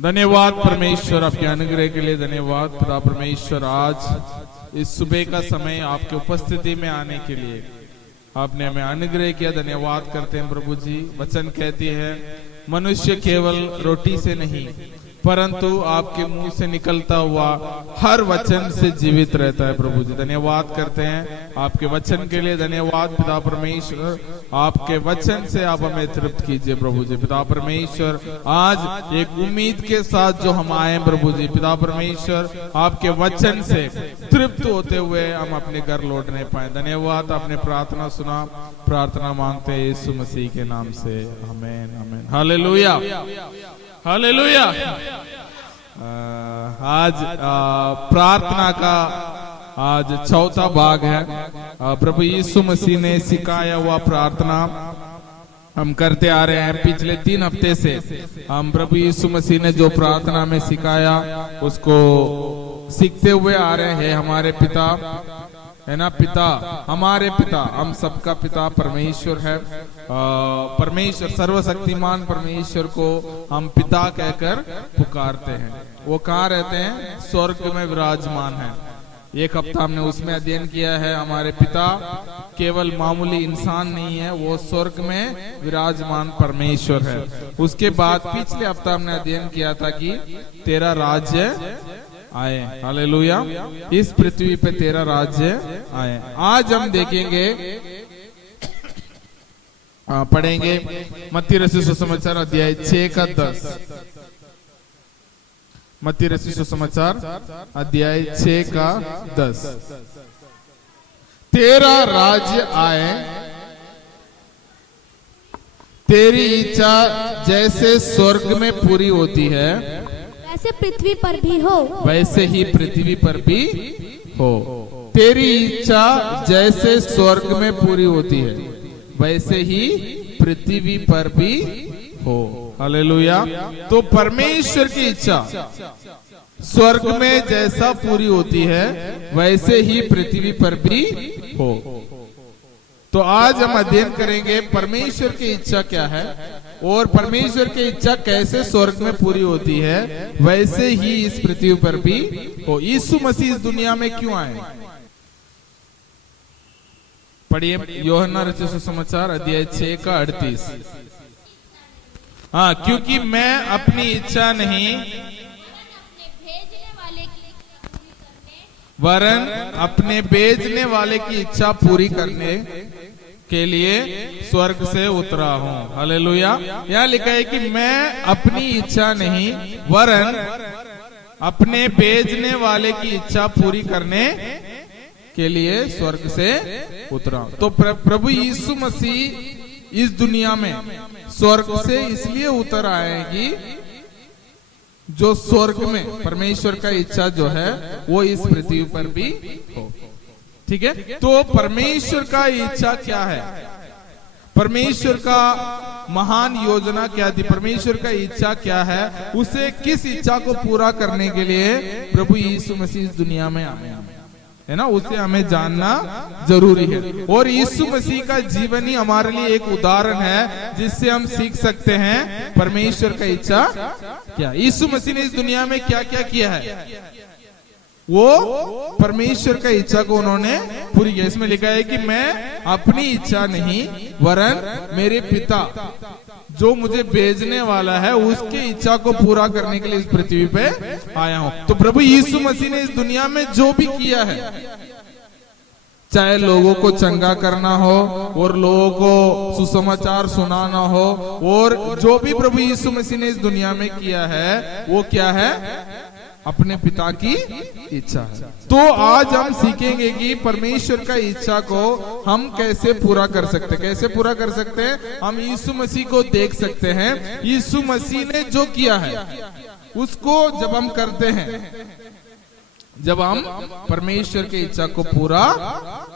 धन्यवाद परमेश्वर आपके अनुग्रह के लिए। धन्यवाद खुदा परमेश्वर, आज इस सुबह का समय आपके उपस्थिति में आने के लिए आपने हमें अनुग्रह किया। धन्यवाद करते हैं प्रभु जी। वचन कहती है मनुष्य केवल रोटी से नहीं परंतु आपके मुंह से निकलता हुआ हर वचन से जीवित रहता है। प्रभु जी धन्यवाद करते हैं आपके वचन के लिए। धन्यवाद पिता परमेश्वर, आपके वचन से आप हमें तृप्त कीजिए प्रभु जी। पिता परमेश्वर, आज एक उम्मीद के साथ जो हम आए प्रभु जी, पिता परमेश्वर आपके वचन से तृप्त होते हुए हम अपने घर लौटने पाए। धन्यवाद, आपने प्रार्थना सुना, प्रार्थना मांगते हैं यीशु मसीह के नाम से, आमीन आमीन। Hallelujah hallelujah. आज प्रार्थना का आज चौथा भाग है। प्रभु यीशु मसीह ने सिखाया हुआ प्रार्थना हम करते आ रहे हैं। पिछले 3 हफ्ते से हम प्रभु यीशु मसीह ने जो प्रार्थना में सिखाया उसको सीखते हुए आ रहे हैं। हमारे पिता है ना, पिता, हमारे पिता, हम सबका पिता परमेश्वर है। परमेश्वर सर्वशक्तिमान परमेश्वर को हम पिता कहकर पुकारते हैं। वो कहाँ रहते हैं? स्वर्ग में विराजमान है। एक हफ्ता हमने उसमें अध्ययन किया है। हमारे पिता केवल मामूली इंसान नहीं है, वो स्वर्ग में विराजमान परमेश्वर है। उसके बाद पिछले हफ्ता हमने अध्ययन किया था कि तेरा राज्य आए। हालेलुया। इस पृथ्वी पे तेरा राज्य आए। आज हम देखेंगे, पढ़ेंगे मत्ती रचित सुसमाचार अध्याय 6 का 10। मत्ती रचित सुसमाचार अध्याय 6 का 10। तेरा राज्य आए, तेरी इच्छा जैसे स्वर्ग में पूरी होती है वैसे पृथ्वी पर भी हो, वैसे ही पृथ्वी पर भी हो। तेरी इच्छा जैसे स्वर्ग में पूरी होती है वैसे ही पृथ्वी पर भी हो। हालेलुया। तो परमेश्वर की इच्छा स्वर्ग में जैसा पूरी होती है वैसे ही पृथ्वी पर भी हो। तो आज हम अध्ययन करेंगे परमेश्वर की इच्छा क्या है और परमेश्वर की इच्छा कैसे स्वर्ग में पूरी होती है वैसे ही इस पृथ्वी पर भी हो। यीशु मसीह इस दुनिया में क्यों आए? पढ़िए यूहन्ना रचित सुसमाचार अध्याय 6 का 38। हाँ, क्योंकि मैं अपनी इच्छा नहीं वरन अपने भेजने वाले की इच्छा पूरी करने के लिए स्वर्ग से उतरा हूँ। हालेलुया। यहाँ लिखा है कि मैं अपनी इच्छा नहीं वरन अपने भेजने वाले की इच्छा पूरी करने के लिए स्वर्ग से उतरा। तो प्रभु यीशु मसीह इस दुनिया में स्वर्ग से इसलिए उतर आएगी जो स्वर्ग में परमेश्वर का इच्छा जो है वो इस पृथ्वी पर भी हो। ठीक है। तो परमेश्वर का इच्छा क्या है? परमेश्वर का महान योजना क्या थी? परमेश्वर का इच्छा क्या है? उसे किस इच्छा को पूरा करने के लिए प्रभु यीशु मसीह इस दुनिया में आए है ना, उसे हमें जानना जरूरी है। और यीशु मसीह का जीवन ही हमारे लिए एक उदाहरण है जिससे हम सीख सकते हैं परमेश्वर का इच्छा क्या। यीशु मसीह ने इस दुनिया में क्या क्या किया है, वो परमेश्वर का इच्छा को उन्होंने पूरी किया। इसमें लिखा है कि मैं अपनी इच्छा नहीं वरन मेरे पिता जो मुझे भेजने वाला है उसकी इच्छा को पूरा करने के लिए इस पृथ्वी पे आया हूं। तो प्रभु यीशु मसीह ने इस दुनिया में जो भी किया है, चाहे लोगों को चंगा करना हो और लोगों को सुसमाचार सुनाना हो, और जो भी प्रभु यीशु मसीह ने इस दुनिया में किया है वो क्या है? अपने पिता की इच्छा है। तो आज हम सीखेंगे कि परमेश्वर का इच्छा को हम कैसे पूरा कर सकते हैं। कैसे पूरा कर सकते हैं? हम यीशु मसीह को देख सकते हैं। यीशु मसीह ने जो किया है उसको जब हम करते हैं, जब हम परमेश्वर की इच्छा को पूरा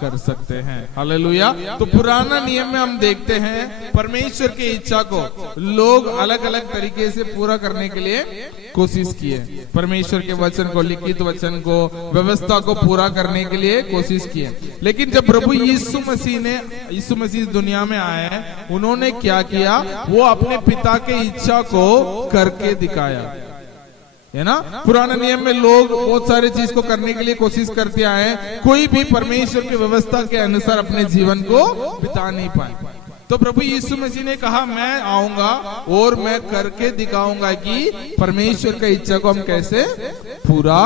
कर सकते हैं। हालेलुया। तो पुराना नियम में हम देखते हैं परमेश्वर की इच्छा को लोग अलग अलग तरीके से पूरा करने के लिए कोशिश किए। परमेश्वर के वचन को, लिखित वचन को, व्यवस्था को पूरा करने के लिए कोशिश किए। लेकिन जब प्रभु यीशु मसीह दुनिया में आए, उन्होंने क्या किया? वो अपने पिता की इच्छा को करके दिखाया। है ना। पुराने नियम में लोग बहुत सारे चीज को करने के लिए कोशिश करते आए, कोई भी परमेश्वर की व्यवस्था के अनुसार अपने जीवन को बिता नहीं पाए। तो प्रभु यीशु मसीह ने कहा मैं आऊंगा और मैं करके दिखाऊंगा कि परमेश्वर की इच्छा को हम कैसे पूरा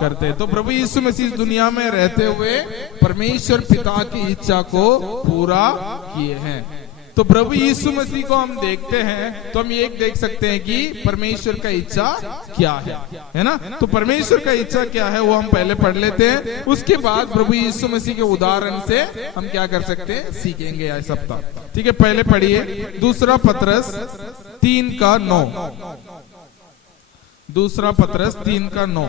करते हैं। तो प्रभु यीशु मसीह दुनिया में रहते हुए परमेश्वर पिता की इच्छा को पूरा किए हैं। तो प्रभु यीशु मसीह को हम देखते हैं तो हम ये देख सकते हैं कि परमेश्वर का इच्छा क्या है ना। तो परमेश्वर का इच्छा क्या है वो हम पहले पढ़ लेते हैं, उसके बाद प्रभु यीशु मसीह के उदाहरण से हम क्या कर सकते हैं सीखेंगे यह सप्ताह। ठीक है, पहले पढ़िए दूसरा पतरस 3:9। दूसरा पतरस 3:9।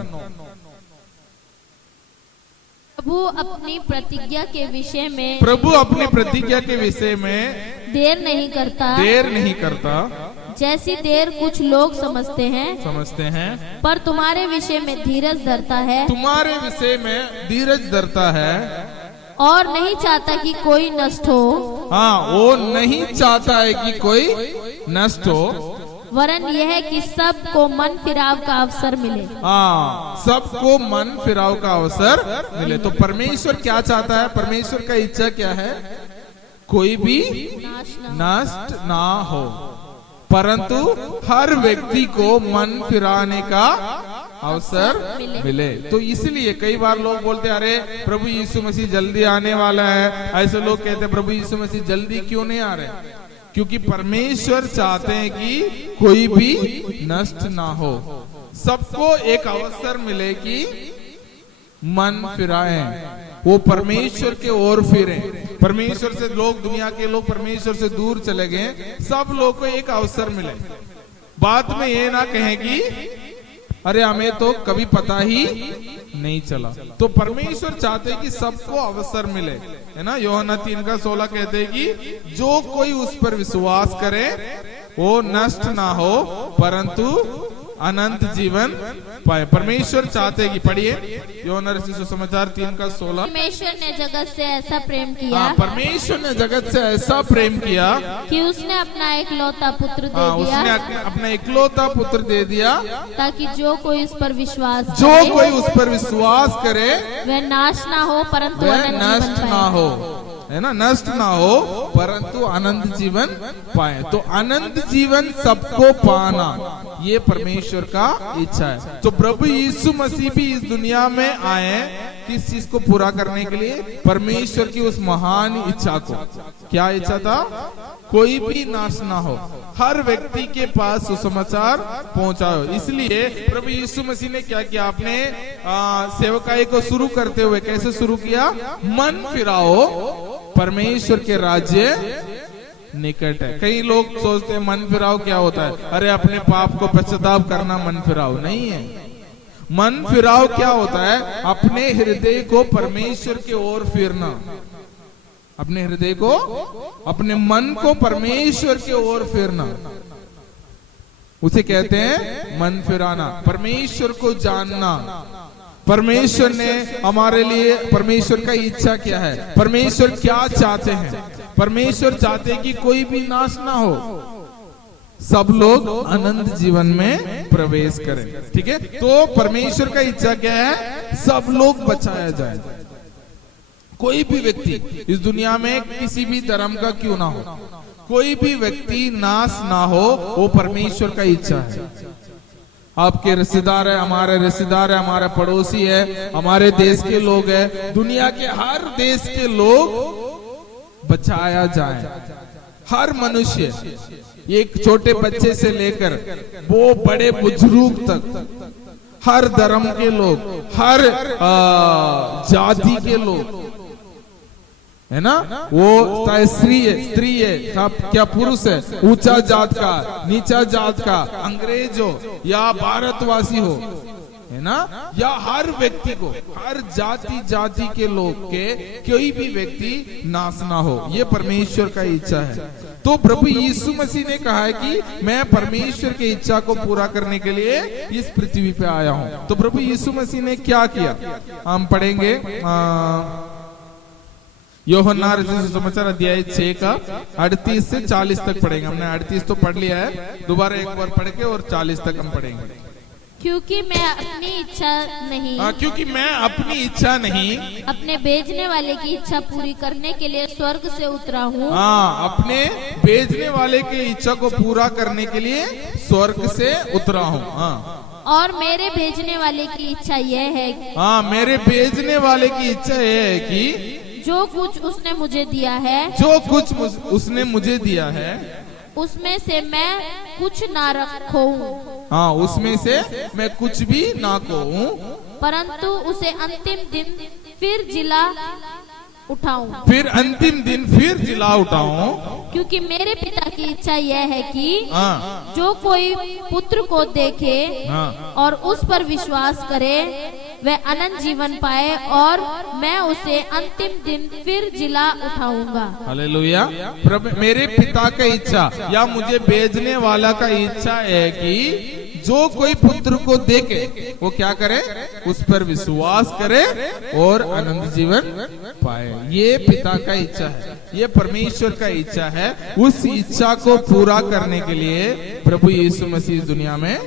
प्रभु अपनी प्रतिज्ञा के विषय में प्रभु अपनी प्रतिज्ञा के विषय में देर नहीं करता जैसी देर कुछ लोग समझते हैं, पर तुम्हारे विषय में धीरज धरता है। तुम्हारे विषय में धीरज धरता है और नहीं चाहता कि कोई नष्ट हो। हाँ, वो नहीं चाहता है कि कोई नष्ट हो, वरन यह है कि सबको मन फिराव का अवसर मिले। हाँ, सबको मन फिराव का अवसर मिले। तो परमेश्वर क्या चाहता है, परमेश्वर का इच्छा क्या है, कोई भी नष्ट ना हो, परंतु हर व्यक्ति को मन फिराने का अवसर मिले। तो इसलिए कई बार लोग बोलते हैं अरे प्रभु यीशु मसीह जल्दी आने वाला है। ऐसे लोग कहते हैं प्रभु यीशु मसीह जल्दी क्यों नहीं आ रहे, क्योंकि परमेश्वर चाहते हैं कि कोई भी नष्ट ना हो, सबको एक अवसर मिले कि मन फिराएं, वो परमेश्वर के ओर फिरें। परमेश्वर से लोग, दुनिया के लोग परमेश्वर से दूर चले गए, सब लोग को एक अवसर मिले। बाद में ये ना कहें कि अरे हमें तो कभी पता ही नहीं चला। तो परमेश्वर चाहते हैं कि सबको अवसर मिले, है ना। यूहन्ना 3:16 कहते हैं कि जो कोई उस पर विश्वास करे वो नष्ट ना हो परंतु अनंत जीवन पाए। परमेश्वर चाहते हैं कि, पढ़िए यूहन्ना रचित सुसमाचार 3:16। परमेश्वर ने जगत से ऐसा प्रेम किया, परमेश्वर ने जगत से ऐसा प्रेम किया कि उसने अपना एकलौता पुत्र दे दिया। उसने अपना एकलौता पुत्र दे दिया ताकि जो कोई उस पर विश्वास करे वह नाश ना हो परंतु नष्ट ना हो, है ना, नष्ट ना हो परंतु अनंत जीवन पाए। तो अनंत जीवन सबको पाना ये परमेश्वर का इच्छा है। तो प्रभु यीशु मसीह भी इस दुनिया में आए किस चीज को पूरा करने के लिए, परमेश्वर की उस महान इच्छा को। क्या इच्छा था, कोई भी नाश ना हो, हर व्यक्ति के पास सुसमाचार पहुंचाओ। इसलिए प्रभु यीशु मसीह ने क्या किया, अपने सेवकाई को शुरू करते हुए कैसे शुरू किया, मन फिराओ परमेश्वर के राज्य निकट है। कई लोग सोचते हैं मन फिराओ क्या होता है, अरे अपने पाप को पश्चाताप करना मन फिराओ नहीं है। मन फिराओ क्या होता है, अपने हृदय को परमेश्वर की ओर फिरना, अपने हृदय को, अपने मन को परमेश्वर की ओर फिरना, उसे कहते हैं मन फिराना। परमेश्वर को जानना, परमेश्वर ने हमारे लिए, परमेश्वर का इच्छा क्या है, परमेश्वर क्या चाहते हैं। परमेश्वर चाहते हैं कि कोई भी नाश ना हो, सब लोग अनंत जीवन में प्रवेश करें। ठीक है, तो परमेश्वर का इच्छा क्या है, सब लोग बचाया जाए। कोई भी व्यक्ति इस दुनिया में किसी भी धर्म का क्यों ना हो, कोई भी व्यक्ति नाश ना हो, वो परमेश्वर का इच्छा है। आपके रिश्तेदार है, हमारे रिश्तेदार है, हमारे पड़ोसी है, हमारे देश के लोग हैं, दुनिया के हर देश के लोग बचाया जाए। हर मनुष्य, एक छोटे बच्चे से लेकर वो बड़े बुजुर्ग तक, हर धर्म के लोग, हर जाति के लोग, है ना, वो चाहे स्त्री है क्या पुरुष है, ऊंचा जात का, नीचा जात का, अंग्रेज हो या भारतवासी हो, है ना, या हर व्यक्ति को, हर जाति के लोग के कोई भी व्यक्ति नाश ना हो, ये परमेश्वर का इच्छा है। तो प्रभु यीशु मसीह ने कहा है कि मैं परमेश्वर की इच्छा को पूरा करने के लिए इस पृथ्वी पे आया हूं। तो प्रभु यीशु मसीह ने क्या किया, हम पढ़ेंगे यूहन्ना रचित सुसमाचार अध्याय 6 का 38 से 40 तक पढ़ेंगे। हमने 38 तो पढ़ लिया है, दोबारा एक बार पढ़ के और 40 तक हम पढ़ेंगे। क्योंकि मैं अपनी इच्छा नहीं, क्योंकि मैं अपनी इच्छा नहीं अपने भेजने वाले की इच्छा पूरी करने के लिए स्वर्ग से उतरा हूँ। अपने भेजने वाले की इच्छा को पूरा करने के लिए स्वर्ग से उतरा हूँ। और मेरे भेजने वाले की इच्छा यह है, मेरे भेजने वाले की इच्छा यह है कि जो कुछ उसने मुझे दिया है, जो कुछ उसने मुझे दिया है, उसमें से मैं कुछ ना खोऊं। उसमें से मैं कुछ भी ना खोऊं, परंतु उसे अंतिम दिन फिर जिला उठाऊं। फिर अंतिम दिन फिर जिला उठाऊं। क्योंकि मेरे पिता की इच्छा यह है कि जो कोई पुत्र को देखे और उस पर विश्वास करे वह अनंत जीवन पाए, और मैं उसे अंतिम दिन फिर जिला उठाऊंगा। हालेलुया। मेरे पिता का इच्छा या मुझे भेजने वाला का इच्छा है कि जो कोई पुत्र को देखे वो क्या करे, उस पर विश्वास करे और अनंत जीवन पाए। ये पिता का इच्छा है, ये परमेश्वर का इच्छा है। उस इच्छा को पूरा करने के लिए प्रभु यीशु मसीह दुनिया में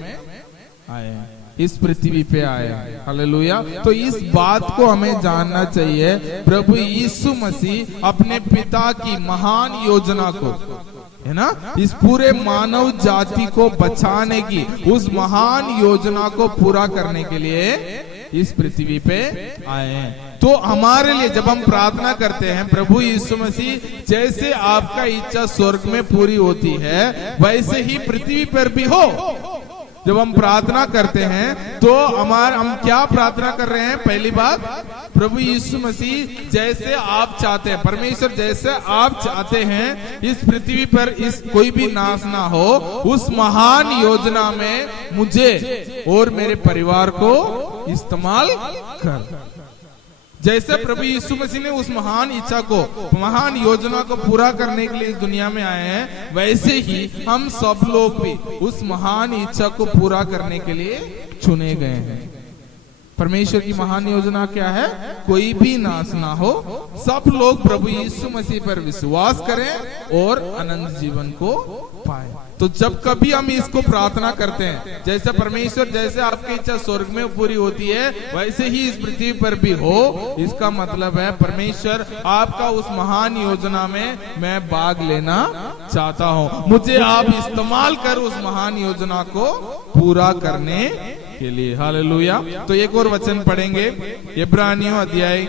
आए, इस पृथ्वी पे आए। हालेलुया। तो इस बात को हमें जानना चाहिए, प्रभु यीशु मसीह अपने पिता की महान योजना को, है ना, इस पूरे मानव जाति को बचाने की उस महान योजना को पूरा करने के लिए इस पृथ्वी पे आए हैं। तो हमारे लिए जब हम प्रार्थना करते हैं, प्रभु यीशु मसीह जैसे आपका इच्छा स्वर्ग में पूरी होती है वैसे ही पृथ्वी पर भी हो। जब हम प्रार्थना करते हैं तो हम क्या प्रार्थना कर रहे हैं? पहली बात, प्रभु यीशु मसीह जैसे आप चाहते हैं, परमेश्वर जैसे आप चाहते हैं इस पृथ्वी पर इस कोई भी नाश ना हो, उस महान योजना में मुझे और मेरे परिवार को इस्तेमाल कर। जैसे प्रभु यीशु मसीह ने उस महान इच्छा को, महान योजना को पूरा करने के लिए इस दुनिया में आए हैं, वैसे ही हम सब लोग भी उस महान इच्छा को पूरा करने के लिए चुने गए हैं। परमेश्वर की महान योजना क्या है? कोई भी नाश ना हो, सब लोग प्रभु यीशु मसीह पर विश्वास करें और अनंत जीवन को पाए। तो जब कभी हम इसको प्रार्थना करते हैं, जैसे परमेश्वर जैसे आपकी इच्छा स्वर्ग में पूरी होती है वैसे ही इस पृथ्वी पर भी हो, इसका मतलब है परमेश्वर आपका उस महान योजना में मैं भाग लेना चाहता हूँ, मुझे आप इस्तेमाल कर उस महान योजना को पूरा करने के लिए। हालेलुया। तो एक और वचन पढ़ेंगे, इब्रानियों अध्याय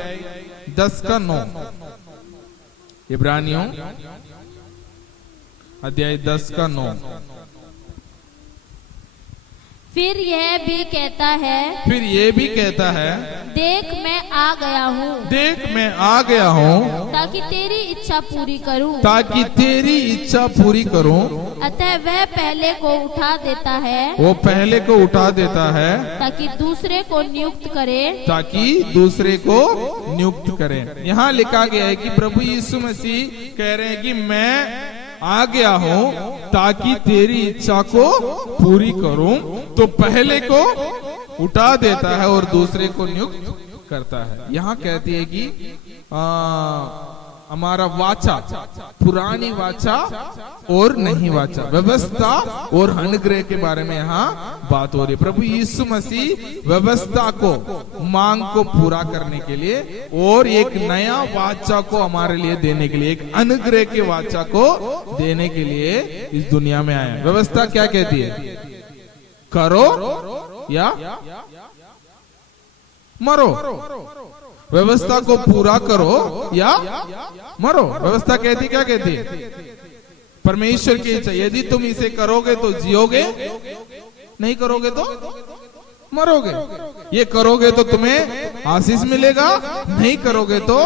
10 का 9। इब्रानियों अध्याय 10 का 9। फिर यह भी कहता है, देख मैं आ गया हूँ, देख मैं आ गया हूँ, ताकि तेरी इच्छा पूरी करूँ, ताकि तेरी इच्छा पूरी करूँ। अतः वह पहले को उठा देता है, वो पहले को उठा देता है, ताकि दूसरे को नियुक्त करे, ताकि दूसरे को नियुक्त करे। यहाँ लिखा गया है कि प्रभु यीशु मसीह कह रहे हैं कि मैं आ गया हूँ ताकि तेरी इच्छा को पूरी करूं। तो पहले को उठा देता है और दूसरे को नियुक्त करता है। यहाँ कहती है कि हमारा वाचा, पुरानी वाचा और नई वाचा, व्यवस्था और अनुग्रह के बारे में यहाँ बात हो रही है। प्रभु यीशु मसीह व्यवस्था को, मांग को पूरा करने के लिए और एक नया वाचा को हमारे लिए देने के लिए, एक अनुग्रह के वाचा को देने के लिए इस दुनिया में आया। व्यवस्था क्या कहती है? करो या मरो। व्यवस्था को पूरा करो या मरो। व्यवस्था कहती क्या कहती है? परमेश्वर की इच्छा, यदि तुम इसे करोगे तो जियोगे, नहीं करोगे तो मरोगे। ये करोगे तो तुम्हें आशीष मिलेगा, नहीं करोगे तो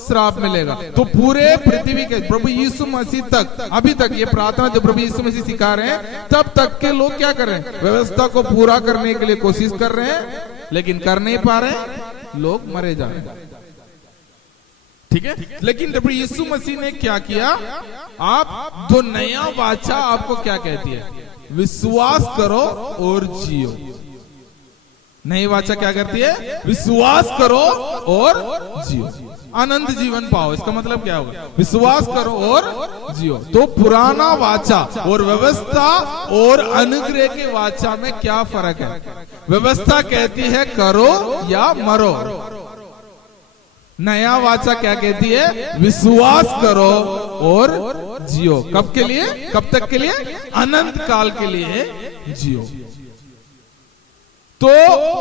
श्राप मिलेगा। तो पूरे पृथ्वी के प्रभु यीशु मसीह तक, अभी तक ये प्रार्थना जो प्रभु यीशु मसीह सिखा रहे हैं, तब तक के लोग क्या कर रहे हैं? व्यवस्था को पूरा करने के लिए कोशिश कर रहे हैं, लेकिन कर नहीं पा रहे, लोग मरे जा रहे। ठीक है। लेकिन प्रभु यीशु मसीह ने क्या किया? आप जो नया वाचा आपको क्या कहती है? विश्वास करो और जियो। नई वाचा क्या करती है? विश्वास करो और जियो। अनंत जीवन पाओ। इसका मतलब क्या होगा? विश्वास करो और जियो। तो पुराना वाचा और व्यवस्था और अनुग्रह के वाचा में क्या फर्क है? व्यवस्था कहती है करो या मरो, नया वाचा क्या कहती है? विश्वास करो और जियो। कब के लिए? कब तक के लिए? अनंत काल के लिए जियो। तो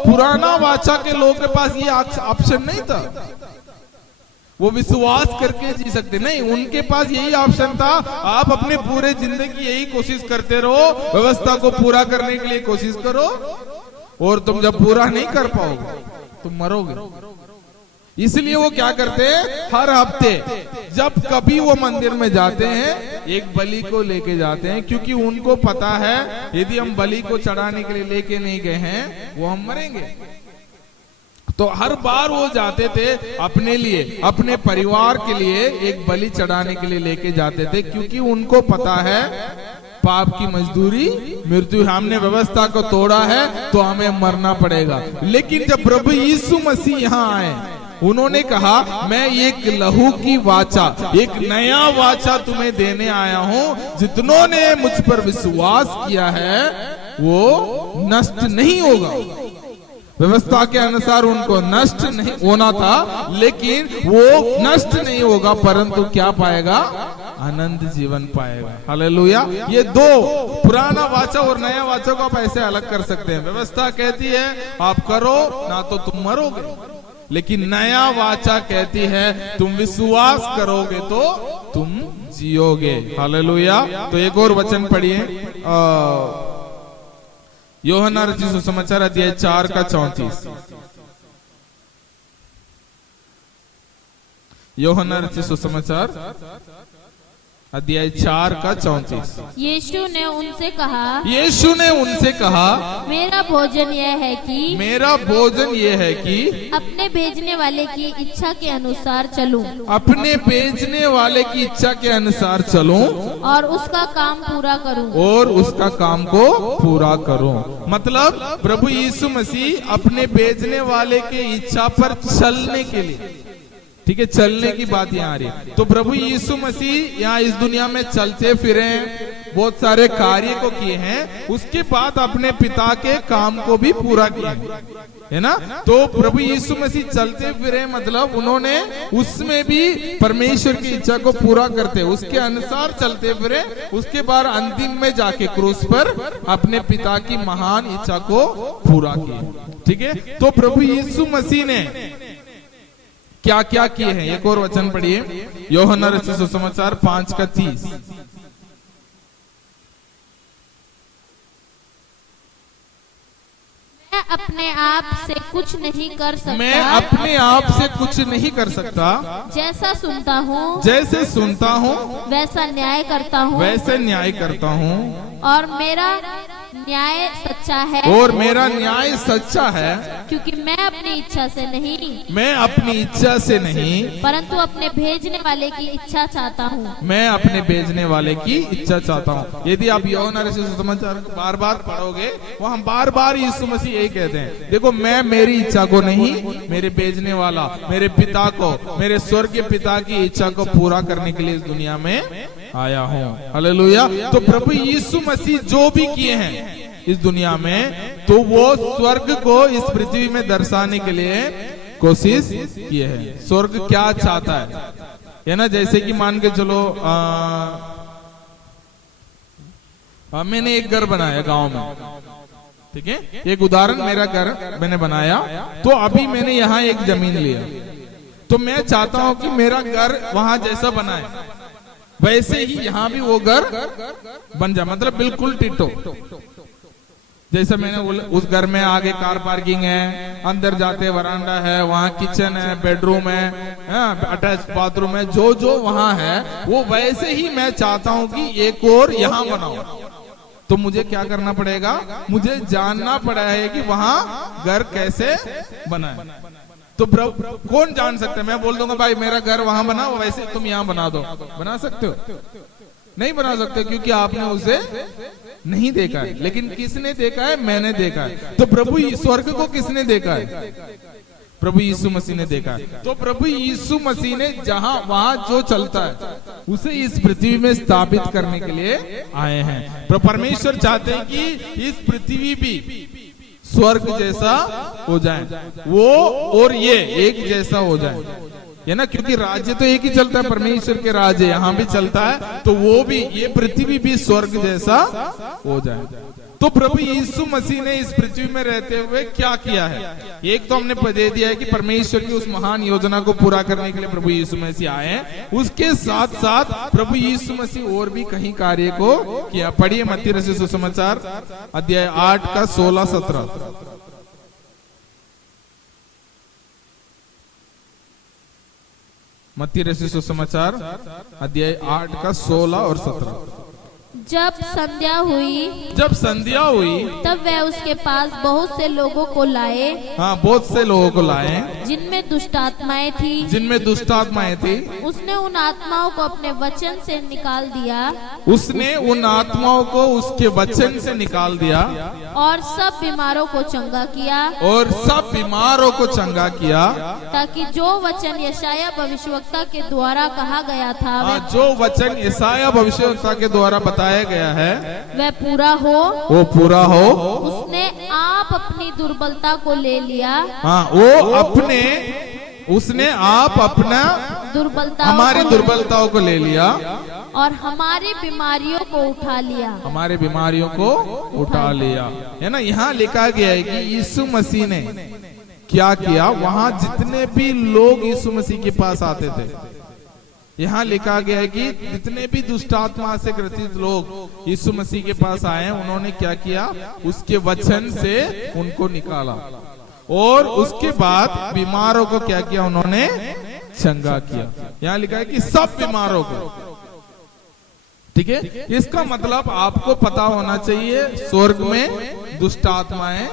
पुराना वाचा के लोगों के पास ये ऑप्शन नहीं था, वो विश्वास करके जी सकते नहीं, उनके पास यही ऑप्शन था, आप अपने पूरे जिंदगी यही कोशिश करते रहो, व्यवस्था को पूरा करने के लिए कोशिश करो, और तुम जब पूरा नहीं कर पाओगे तुम मरोगे। इसलिए वो क्या करते हैं? हर हफ्ते जब कभी वो मंदिर में जाते हैं एक बलि को लेके जाते हैं, क्योंकि उनको पता है यदि हम बलि को चढ़ाने के लिए लेके नहीं गए हैं वो हम मरेंगे। तो हर बार वो जाते थे अपने लिए, अपने परिवार के लिए एक बलि चढ़ाने के लिए लेके जाते थे, क्योंकि उनको पता है पाप की मजदूरी मृत्यु, हमने व्यवस्था को तोड़ा है तो हमें मरना पड़ेगा। लेकिन जब प्रभु यीशु मसीह यहाँ आए, उन्होंने कहा मैं एक लहू की वाचा, एक नया वाचा तुम्हें देने आया हूं, जितनों ने मुझ पर विश्वास किया है वो नष्ट नहीं होगा। व्यवस्था के अनुसार उनको नष्ट नहीं होना था, लेकिन वो नष्ट नहीं होगा, परंतु क्या पाएगा? अनंत जीवन पाएगा। हालेलुया। ये दो, पुराना वाचा और नया वाचा को आप ऐसे अलग कर सकते हैं। व्यवस्था कहती है आप करो ना तो तुम मरोगे, लेकिन नया वाचा कहती है तुम विश्वास करोगे तो तुम जियोगे। हालेलुया। तो एक और वचन पढ़िए, यूहन्ना रचित सुसमाचार अध्याय 4 का 34। यूहन्ना रचित सुसमाचार अध्याय 4 का 34। यीशु ने उनसे कहा, मेरा भोजन यह है कि अपने भेजने वाले की इच्छा के अनुसार चलूं, और उसका काम पूरा करूं। मतलब प्रभु यीशु मसीह अपने भेजने वाले के इच्छा पर चलने के लिए, ठीक है, चलने की बात यहाँ आ रही है। तो प्रभु यीशु मसीह यहाँ इस दुनिया में चलते फिरे, बहुत सारे कार्य को किए हैं, उसके बाद अपने पिता के काम को भी पूरा किया है ना। तो प्रभु यीशु मसीह चलते फिरे, मतलब उन्होंने उसमें भी परमेश्वर की इच्छा को पूरा करते, उसके अनुसार चलते फिरे, उसके बाद अंतिम में जाके क्रूस पर अपने पिता की महान इच्छा को पूरा किया। ठीक है, तो प्रभु यीशु मसीह ने क्या क्या किए हैं? एक और वचन पढ़िए, यूहन्ना रचित सुसमाचार 5 का 30। मैं अपने आप से कुछ नहीं कर सकता, जैसा सुनता हूँ वैसा न्याय करता हूँ, और मेरा न्याय सच्चा है, क्योंकि मैं अपनी इच्छा से नहीं परंतु अपने भेजने वाले की इच्छा चाहता हूँ। यदि आप यूहन्ना रचित सुसमाचार को बार बार पढ़ोगे, वहाँ बार बार यीशु मसीह यही कहते हैं, देखो मैं मेरी इच्छा को नहीं, मेरे भेजने वाला, मेरे पिता को, मेरे स्वर्गीय पिता की इच्छा को पूरा करने के लिए इस दुनिया में आया हूँ। हालेलुया। तो प्रभु यीशु मसीह जो भी किए हैं इस दुनिया में, तो वो स्वर्ग को इस पृथ्वी में दर्शाने के लिए कोशिश किए हैं। स्वर्ग क्या चाहता है ना, जैसे कि मान के चलो मैंने एक घर बनाया गांव में, ठीक है, एक उदाहरण, मेरा घर मैंने बनाया, तो अभी मैंने यहाँ एक जमीन लिया, तो मैं चाहता हूँ कि मेरा घर वहां जैसा बनाए वैसे ही यहाँ भी वो घर बन जाए, मतलब बिल्कुल टिटो। जैसे मैंने उस घर में आगे कार पार्किंग है, अंदर जाते वरांडा है, वहाँ किचन है, बेडरूम है, अटैच बाथरूम है, जो जो वहाँ है वो वैसे ही मैं चाहता हूँ कि एक और यहाँ बनाऊं। तो मुझे क्या करना पड़ेगा? मुझे जानना पड़ा है कि वहाँ घर कैसे बना है। तो कौन जान सकता है? मैं बोल दूंगा भाई मेरा घर वहां बना, वैसे तुम यहाँ बना दो, बना सकते हो? नहीं बना सकते, क्योंकि आपने उसे नहीं देखा है। लेकिन किसने देखा है? मैंने देखा है। तो प्रभु स्वर्ग को किसने देखा है? प्रभु यीशु मसीह ने देखा है। तो प्रभु यीशु मसीह ने जहां वहां जो चलता है उसे इस पृथ्वी में स्थापित करने के लिए आए हैं। तो परमेश्वर चाहते हैं कि इस पृथ्वी भी स्वर्ग जैसा हो जाए, वो और ये एक जैसा हो जाए, है ना। क्योंकि राज्य तो एक ही चलता है, परमेश्वर के राज्य यहाँ भी चलता है, तो वो भी, ये पृथ्वी भी स्वर्ग जैसा हो जाए। तो प्रभु यीशु मसीह ने इस पृथ्वी में रहते हुए क्या किया है? एक तो हमने दे दिया है कि परमेश्वर की उस महान योजना को पूरा करने के लिए प्रभु यीशु मसीह आए हैं। उसके साथ साथ प्रभु यीशु मसीह और भी कहीं कार्य को किया। पढ़िए मत्ती रचित सुसमाचार अध्याय 8 का 16-17। मत्ती रचित सुसमाचार अध्याय 8 का 16 और 17। जब संध्या हुई तब वह उसके पास बहुत से लोगों को लाए, हाँ, बहुत से लोगों को लाए जिनमें दुष्टात्माएं थी। उसने उन आत्माओं को अपने वचन से निकाल दिया, उसके वचन से निकाल दिया, और सब बीमारों को चंगा किया, ताकि जो वचन यशायाह भविष्यवक्ता के द्वारा कहा गया था, जो वचन यशायाह भविष्यवक्ता के द्वारा बताया गया है वह पूरा हो। उसने आप अपनी दुर्बलता को ले लिया, उसने आप अपना हमारी दुर्बलताओं को ले लिया और हमारी बीमारियों को उठा लिया, है ना। यहाँ लिखा गया है कि यीशु मसीह ने क्या किया। वहाँ जितने भी लोग यीशु मसीह के पास आते थे, यहाँ लिखा गया है कि जितने भी दुष्टात्मा से ग्रसित लोग यीशु मसीह के पास आए हैं, उन्होंने क्या किया? उसके वचन से उनको निकाला, और उसके बाद बीमारों को क्या किया? उन्होंने चंगा किया। यहाँ लिखा है कि सब बीमारों को, ठीक है। इसका मतलब आपको पता होना चाहिए, स्वर्ग में दुष्टात्माएं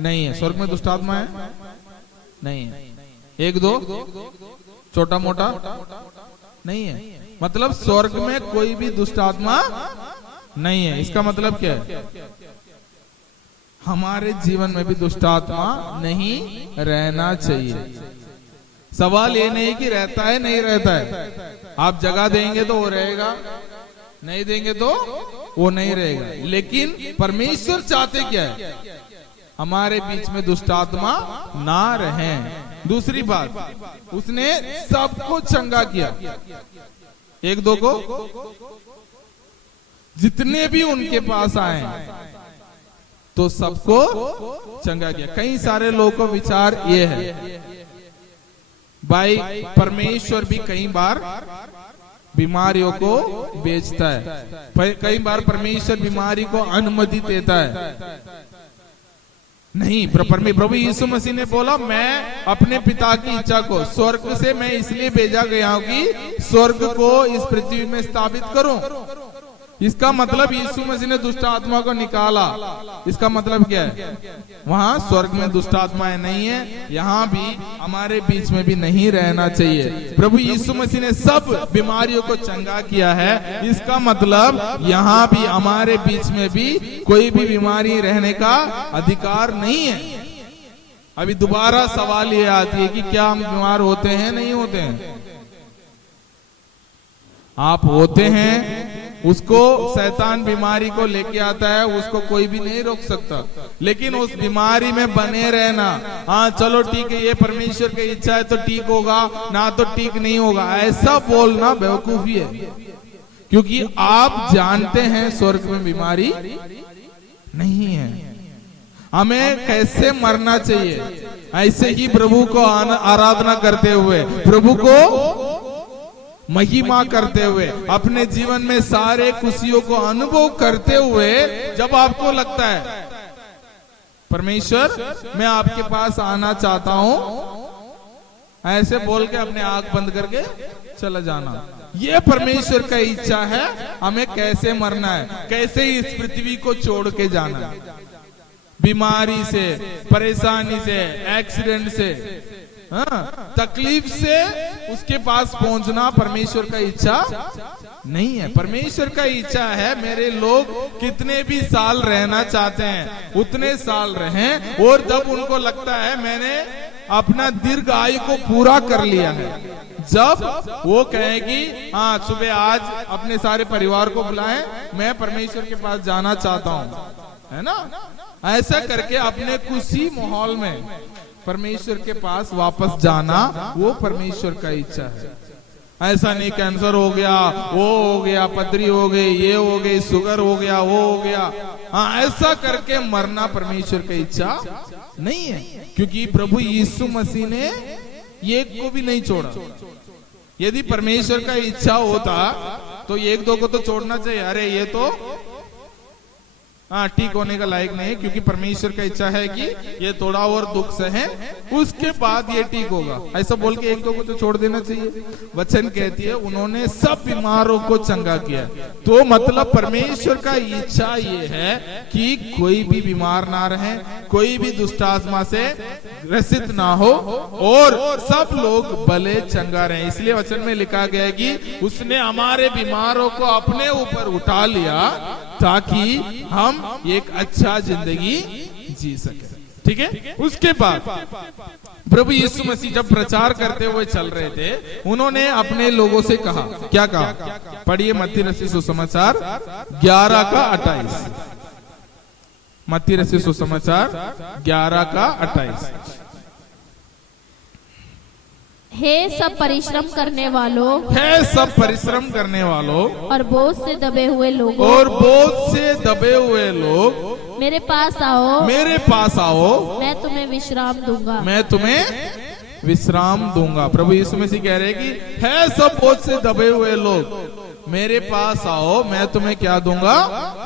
नहीं है। स्वर्ग में दुष्टात्माएं नहीं है, एक दो छोटा मोटा नहीं है। मतलब स्वर्ग में कोई भी दुष्टात्मा नहीं है। इसका मतलब क्या है? हमारे जीवन में भी दुष्टात्मा नहीं रहना चाहिए। सवाल ये नहीं कि रहता है नहीं रहता है। आप जगह देंगे तो वो रहेगा, नहीं देंगे तो वो नहीं रहेगा। लेकिन परमेश्वर चाहते क्या है? हमारे बीच में दुष्टात्मा ना रहे। दूसरी बात, उसने सबको चंगा किया, एक दो को, जितने भी उनके पास आए तो सबको चंगा किया। कई सारे लोगों को विचार ये है, भाई परमेश्वर भी कई बार बीमारियों को बेचता है, कई बार परमेश्वर बीमारी को अनुमति देता है। नहीं, प्रभु यीशु मसीह ने बोला, मैं अपने पिता की इच्छा को स्वर्ग से मैं इसलिए भेजा गया हूं कि स्वर्ग को इस पृथ्वी में स्थापित करूं। इसका मतलब यीशु मसीह ने दुष्ट आत्मा को निकाला। इसका मतलब क्या है? वहां स्वर्ग में दुष्ट आत्माएं नहीं है, यहाँ भी हमारे बीच में भी नहीं रहना चाहिए। प्रभु यीशु मसीह ने सब बीमारियों को चंगा किया है। इसका मतलब यहाँ भी हमारे बीच में भी कोई भी बीमारी रहने का अधिकार नहीं है। अभी दोबारा सवाल ये आती है कि क्या हम बीमार होते हैं? नहीं होते हैं। आप होते हैं, उसको शैतान बीमारी को लेके आता है, उसको कोई भी नहीं रोक सकता। लेकिन उस बीमारी में बने रहना, हाँ चलो ठीक है, ये परमेश्वर की इच्छा है तो ठीक होगा, ना तो ठीक नहीं होगा, ऐसा बोलना बेवकूफी है। क्योंकि आप जानते हैं स्वर्ग में बीमारी नहीं है। हमें कैसे मरना चाहिए? ऐसे ही प्रभु को आराधना करते हुए, प्रभु को महिमा करते हुए, अपने जीवन में सारे खुशियों को अनुभव करते हुए, जब आपको लगता है परमेश्वर मैं आपके पास आना चाहता हूं, ऐसे बोल के अपने आंख बंद करके चला जाना। ये परमेश्वर का इच्छा है। हमें कैसे मरना है, कैसे इस पृथ्वी को छोड़ के जाना है। बीमारी से, परेशानी से, एक्सीडेंट से, हाँ, तकलीफ से उसके पास पहुंचना परमेश्वर का इच्छा नहीं है। परमेश्वर का इच्छा है मेरे लोग कितने भी साल रहना चाहते हैं उतने साल रहें, और जब उनको लगता है मैंने अपना दीर्घ आयु को पूरा कर लिया है। जब वो कहे कि हाँ सुबह आज अपने सारे परिवार को बुलाएं, मैं परमेश्वर के पास जाना चाहता हूँ, है ना, ऐसा करके अपने खुशी माहौल में परमेश्वर के पास वापस जाना, वो परमेश्वर का इच्छा है। ऐसा नहीं कैंसर हो गया, वो हो गया, पथरी हो गई, ये हो गई, शुगर हो गया, वो हो गया, हाँ ऐसा करके मरना परमेश्वर की इच्छा नहीं है। क्योंकि प्रभु यीशु मसीह ने एक को भी नहीं छोड़ा। यदि परमेश्वर का इच्छा होता तो एक दो को तो छोड़ना चाहिए, अरे ये तो हाँ ठीक होने का लायक नहीं है, क्योंकि परमेश्वर का इच्छा है कि ये थोड़ा और दुख सहे, उसके बाद ये ठीक होगा, ऐसा बोल के एक दो को तो छोड़ देना चाहिए। वचन कहती है उन्होंने सब बीमारों को चंगा किया। तो मतलब परमेश्वर का इच्छा ये है कि कोई भी बीमार ना रहे, कोई भी दुष्ट आत्मा से ग्रसित ना हो और सब लोग भले चंगा रहे। इसलिए वचन में लिखा गया है कि उसने हमारे बीमारों को अपने ऊपर उठा लिया ताकि हम एक अच्छा जिंदगी जी सके। ठीक है, उसके बाद प्रभु यीशु मसीह जब प्रचार करते हुए चल रहे थे, उन्होंने अपने लोगों से कहा, क्या कहा, पढ़िए मत्ती रचित सुसमाचार 11:28। मत्ती रचित सुसमाचार 11:28। हे सब परिश्रम करने वालों, है सब परिश्रम करने वालों और बोझ से दबे हुए लोगों, और बोझ से दबे हुए लोग मेरे पास आओ, मेरे पास आओ, मैं तुम्हें विश्राम दूंगा, मैं तुम्हें विश्राम दूंगा। प्रभु यीशु मसीह कह रहे कि है सब बोझ से दबे हुए लोग मेरे पास आओ, मैं तुम्हें क्या दूंगा,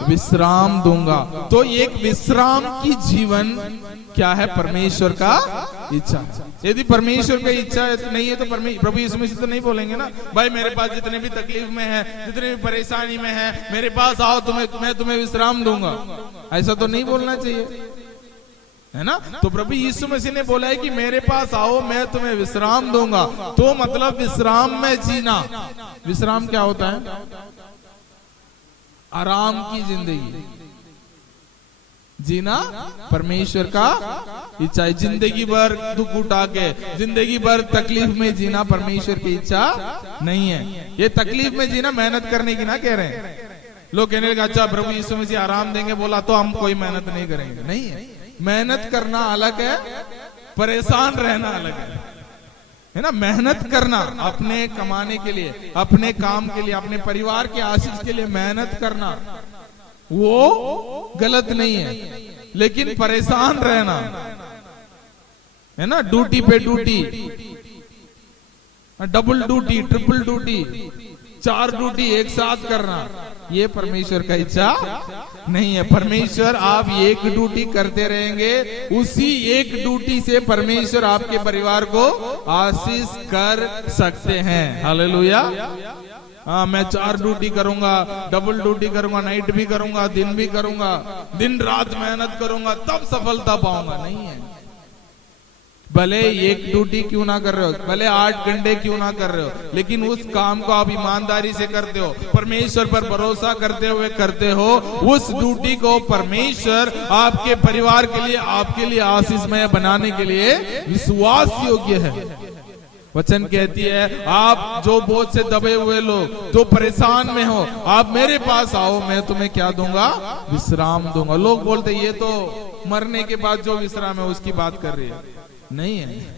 विश्राम दूंगा। तो एक विश्राम की जीवन क्या है, परमेश्वर का इच्छा। यदि परमेश्वर की इच्छा नहीं है तो प्रभु यीशु मसीह तो नहीं बोलेंगे ना, भाई मेरे पास जितने भी तकलीफ में है, जितने भी परेशानी में है, मेरे पास आओ, मैं तुम्हें विश्राम दूंगा। ऐसा तो नहीं बोलना चाहिए, है ना। तो प्रभु यीशु मसीह ने बोला है कि मेरे पास आओ, मैं तुम्हें विश्राम दूंगा। तो मतलब विश्राम में जीना। विश्राम क्या होता है, आराम की जिंदगी जीना परमेश्वर का इच्छा है। जिंदगी भर दुख उठा के, जिंदगी भर तकलीफ में जीना परमेश्वर की इच्छा नहीं है। ये तकलीफ में जीना मेहनत करने की ना कह रहे हैं। लोग कहने लगे अच्छा प्रभु यीशु मसीह आराम देंगे, बोला तो हम कोई मेहनत नहीं करेंगे। नहीं है, मेहनत करना अलग है, परेशान रहना अलग है ना। मेहनत करना अपने कमाने के लिए, अपने काम के लिए, अपने परिवार के आशीष के लिए मेहनत करना वो गलत नहीं है, लेकिन परेशान रहना, है ना, ड्यूटी पे duty, double duty, triple duty, 4 duty एक साथ करना, ये परमेश्वर का इच्छा नहीं है। परमेश्वर आप एक ड्यूटी करते रहेंगे, उसी एक ड्यूटी से परमेश्वर आपके परिवार को आशीष कर सकते हैं। हालेलुया। हाँ मैं 4 ड्यूटी करूंगा, डबल ड्यूटी करूंगा, नाइट भी करूंगा, दिन भी करूंगा, दिन रात मेहनत करूंगा तब सफलता पाऊंगा, नहीं है। भले एक ड्यूटी क्यों ना कर रहे हो, भले 8 घंटे क्यों ना कर रहे हो, लेकिन उस काम को आप ईमानदारी से करते हो, परमेश्वर पर भरोसा करते हुए करते हो, उस ड्यूटी को परमेश्वर आपके परिवार के लिए, आपके लिए आशीषमय बनाने के लिए विश्वास योग्य है। वचन कहती है आप जो बोझ से दबे हुए लोग, जो परेशान में हो, आप मेरे पास आओ, मैं तुम्हें क्या दूंगा, विश्राम दूंगा। लोग बोलते ये तो मरने के बाद जो विश्राम है उसकी बात कर रही है, नहीं है।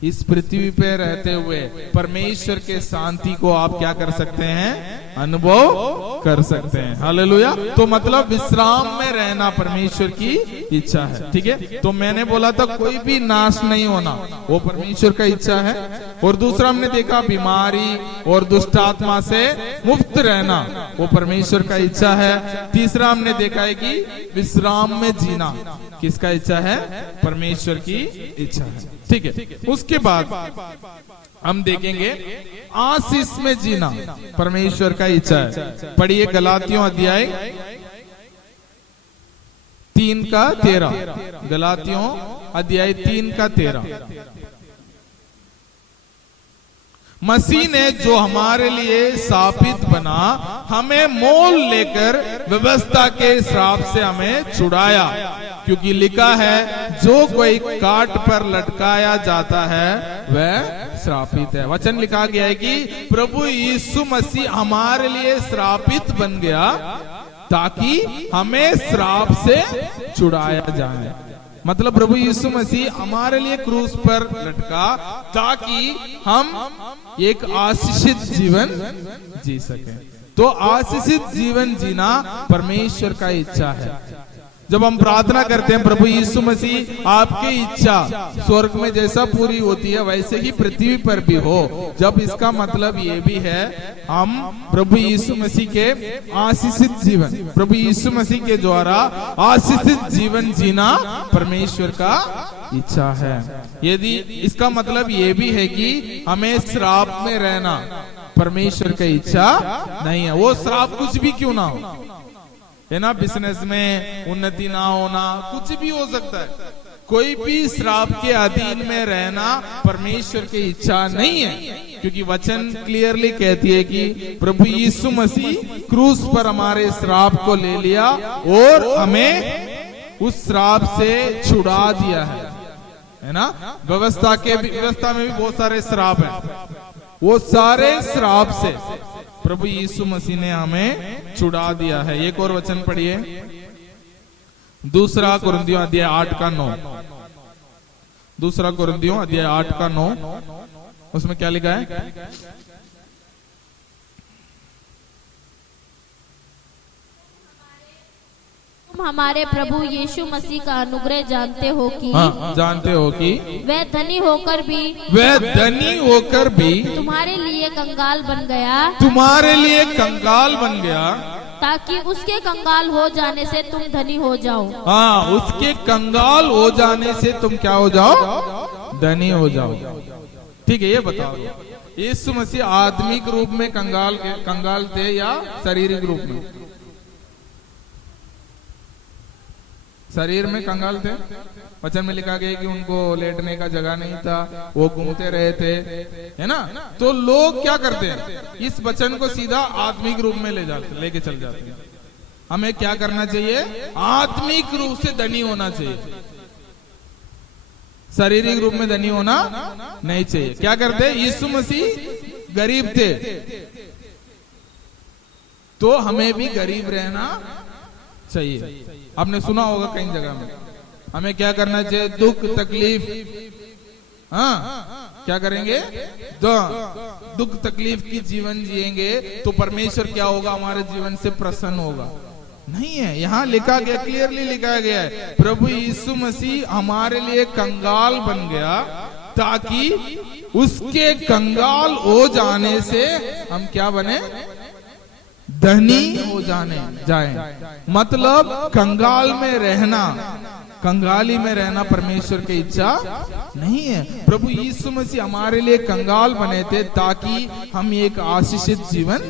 इस पृथ्वी पे रहते हुए परमेश्वर के शांति को आप क्या कर सकते हैं, अनुभव कर सकते हैं। हालेलुया। तो मतलब विश्राम में रहना परमेश्वर की इच्छा है। ठीक है, तो मैंने बोला था कोई भी नाश नहीं होना, वो परमेश्वर का इच्छा है। और दूसरा हमने देखा बीमारी और दुष्ट आत्मा से मुक्त रहना, वो परमेश्वर का इच्छा है। तीसरा हमने देखा है कि विश्राम में जीना किसका इच्छा है, परमेश्वर की इच्छा है। ठीक है, उसके बाद हम देखेंगे आशीष में जीना परमेश्वर का इच्छा है। पढ़िए गलातियों अध्याय 3:13, गलातियों अध्याय 3:13। मसीह ने जो हमारे लिए शापित बना, हमें मोल लेकर व्यवस्था के श्राप से हमें छुड़ाया। क्योंकि लिखा है, जो कोई काट पर लटकाया जाता है वह श्रापित है। वचन लिखा गया है कि प्रभु यीशु मसीह हमारे लिए श्रापित बन गया ताकि हमें श्राप से छुड़ाया जाए। मतलब प्रभु यीशु मसीह हमारे लिए क्रूस पर लटका ताकि हम एक आशीषित जीवन जी सकें। तो आशीषित जीवन जीना परमेश्वर का इच्छा है। जब हम प्रार्थना करते हैं, प्रभु यीशु मसीह आपकी इच्छा स्वर्ग में जैसा पूरी होती है वैसे ही पृथ्वी पर भी हो, जब इसका मतलब ये भी है हम प्रभु यीशु मसीह के आशीषित जीवन, प्रभु यीशु मसीह के द्वारा आशीषित जीवन जीना परमेश्वर का इच्छा है। यदि इसका मतलब ये भी है कि हमें श्राप में रहना परमेश्वर की इच्छा नहीं है, वो श्राप कुछ भी क्यों ना हो, है ना, बिजनेस में उन्नति ना होना, कुछ भी हो सकता है, कोई भी श्राप के अधीन में रहना परमेश्वर की इच्छा नहीं है। क्योंकि वचन क्लियरली कहती है कि प्रभु यीशु मसीह क्रूस पर हमारे श्राप को ले लिया और हमें उस श्राप से छुड़ा दिया है ना। व्यवस्था में भी बहुत सारे श्राप हैं, वो सारे श्राप से प्रभु यीशु मसीह ने हमें छुड़ा दिया है। एक और वचन पढ़िए, दूसरा कुरिन्थियों अध्याय 8 का 9। दूसरा कुरिन्थियों अध्याय 8 का 9, उसमें क्या लिखा है? तुम हमारे प्रभु यीशु मसीह का अनुग्रह जानते हो कि वह धनी होकर भी तुम्हारे लिए कंगाल बन गया, ताकि उसके कंगाल हो जाने से तुम धनी हो जाओ। हाँ, उसके कंगाल हो जाने से तुम क्या हो जाओ? धनी हो जाओ। ठीक है, ये बताओ, यीशु मसीह आत्मिक रूप में कंगाल थे या शारीरिक रूप में? शरीर में कंगाल थे। वचन में लिखा गया कि उनको लेटने का जगह नहीं था, वो घूमते रहे थे, है ना। तो लोग क्या करते हैं, इस वचन को सीधा आत्मिक रूप में लेके चल जाते हैं। हमें क्या करना चाहिए? आत्मिक रूप से धनी होना चाहिए, शारीरिक रूप में धनी होना नहीं चाहिए। क्या करते? यीशु मसीह गरीब थे, तो हमें भी गरीब रहना चाहिए। आपने सुना होगा कई जगह में, हमें क्या करना चाहिए? दुख तकलीफ, हाँ, क्या करेंगे? दुख तकलीफ की जीवन जिएंगे तो परमेश्वर क्या होगा? हमारे जीवन से प्रसन्न होगा। नहीं है, यहाँ लिखा गया, क्लियरली लिखा गया है, प्रभु यीशु मसीह हमारे लिए कंगाल बन गया ताकि उसके कंगाल हो जाने से हम क्या बने? धनी हो जाए। मतलब कंगाल में रहना, कंगाली में रहना परमेश्वर की इच्छा नहीं है। प्रभु यीशु मसीह हमारे लिए कंगाल बने थे ताकि हम एक आशीषित जीवन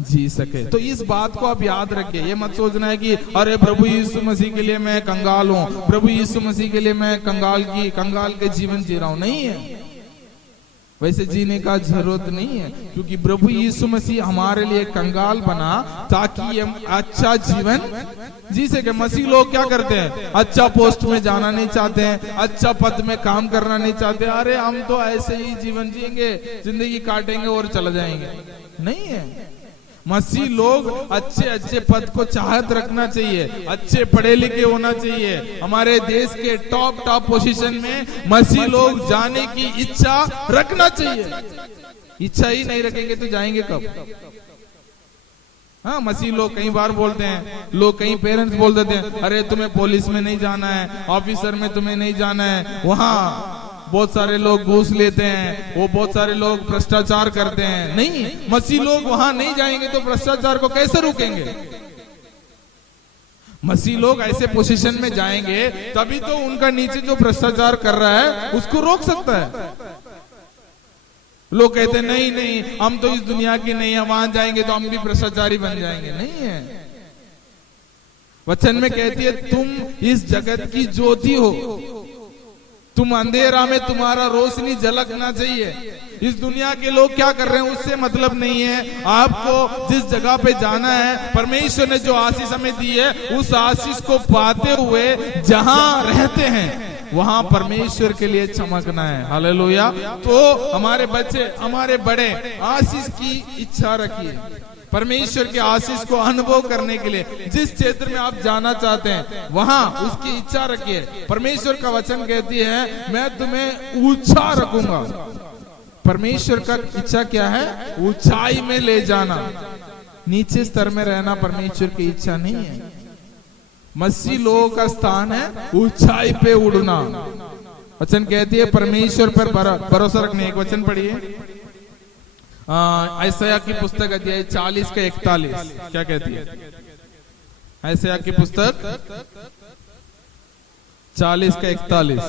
जी सके। तो इस बात को आप याद रखिए, ये मत सोचना है कि अरे प्रभु यीशु मसीह के लिए मैं कंगाल हूँ, प्रभु यीशु मसीह के लिए मैं कंगाल के जीवन जी रहा हूँ। नहीं है, वैसे जीने का जरूरत नहीं है, क्योंकि प्रभु यीशु मसीह हमारे लिए कंगाल बना ताकि हम अच्छा जीवन जी सके। मसीह लोग क्या करते हैं? अच्छा पोस्ट में जाना नहीं चाहते हैं, अच्छा पद में काम करना नहीं चाहते। अरे हम तो ऐसे ही जीवन जिएंगे, जिंदगी काटेंगे और चले जाएंगे। नहीं है, मसीह लोग अच्छे पद को चाहत रखना चाहिए, अच्छे पढ़े लिखे होना चाहिए। हमारे देश के टॉप पोजीशन में मसीह लोग जाने की इच्छा रखना चाहिए। इच्छा ही नहीं रखेंगे तो जाएंगे कब? हाँ, मसीह लोग कई बार बोलते हैं, लोग कई पेरेंट्स बोल देते हैं, अरे तुम्हें पुलिस में नहीं जाना है, ऑफिसर में तुम्हें नहीं जाना है, वहाँ बहुत सारे लोग घूस लेते हैं, वो बहुत सारे लोग भ्रष्टाचार करते हैं। नहीं, मसीह लोग वहां नहीं जाएंगे तो भ्रष्टाचार को कैसे रोकेंगे? मसीह लोग ऐसे पोजीशन में जाएंगे तभी तो उनका नीचे जो भ्रष्टाचार कर रहा है उसको रोक सकता है। लोग कहते हैं नहीं हम तो इस दुनिया के नहीं है, वहां जाएंगे तो हम भी भ्रष्टाचारी बन जाएंगे। नहीं है, वचन में कहती है तुम इस जगत की ज्योति हो। तुम अंधेरा में तुम्हारा रोशनी झलकना चाहिए। इस दुनिया के लोग क्या कर रहे हैं उससे मतलब नहीं है। आपको जिस जगह पे जाना है, परमेश्वर ने जो आशीष हमें दी है, उस आशीष को पाते हुए जहां रहते हैं वहां परमेश्वर के लिए चमकना है। हालेलुया। तो हमारे बच्चे, हमारे बड़े आशीष की इच्छा रखिए, परमेश्वर के आशीष को अनुभव करने के लिए जिस क्षेत्र में आप जाना चाहते हैं वहां उसकी इच्छा रखिए। परमेश्वर का वचन कहती है मैं तुम्हें ऊंचा रखूंगा। परमेश्वर का इच्छा क्या है? ऊंचाई में ले जाना। नीचे स्तर में रहना परमेश्वर की इच्छा नहीं है। मसीह लोगों का स्थान है ऊंचाई पे उड़ना। वचन कहती है परमेश्वर पर भरोसा रखने। एक वचन पढ़िए, यशायाह की पुस्तक अध्याय 40 का 41 क्या कहती है? यशायाह की पुस्तक 40 का 41।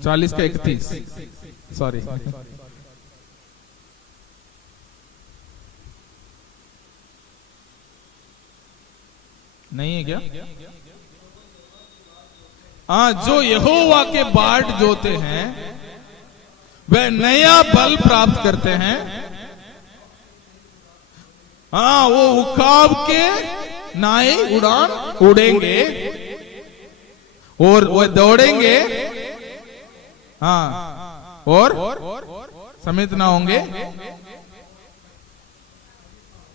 40 का 31, सॉरी। नहीं है क्या? हाँ, जो यहोवा के बाट जोते हैं वह नया बल प्राप्त करते हैं। हाँ, वो उकाब के नाई उड़ान उड़ेंगे और वह दौड़ेंगे, हाँ, और समित ना होंगे,